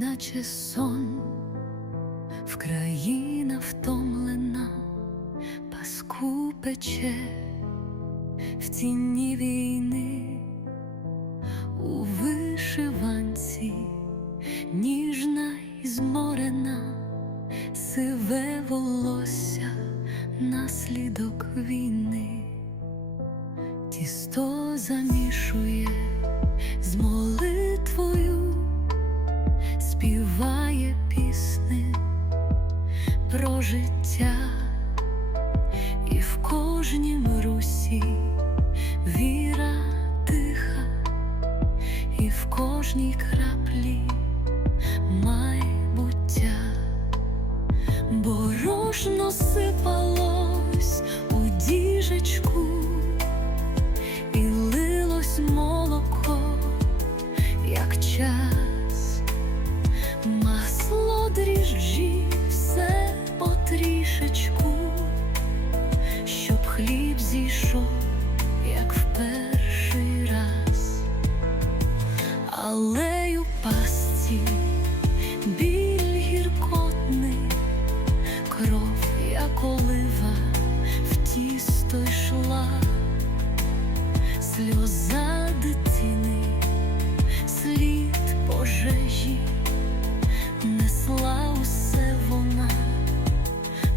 наче сон, Вкраїна втомлена, паску пече. В тіні війни, у вишиванці, ніжна і зморена, сиве волосся, наслідок війни, тісто замішує про життя, і в кожнім русі віра тиха, і в кожній краплі майбуття, борошно сипалось у діжечку, і лилось молоко, як час, тісто йшла, сльоза дитини, слід пожежі, несла усе вона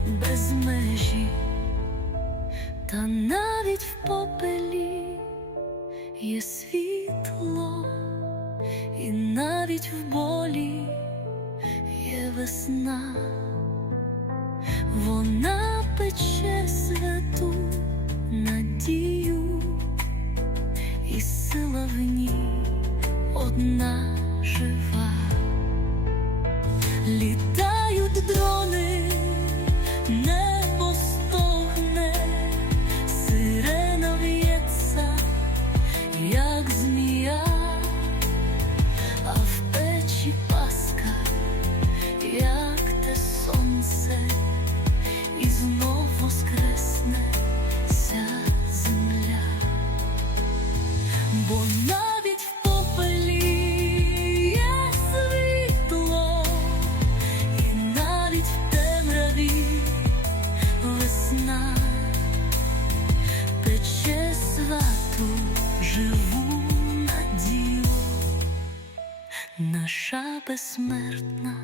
без межі, та навіть в попелі є світло, і навіть в болі є весна, вона пече святу надію, і сила в ній одна жива. Літають дрони, Бо навіть в попелі є світло, і навіть в темряві весна. Пече свату живу надію, наша безсмертна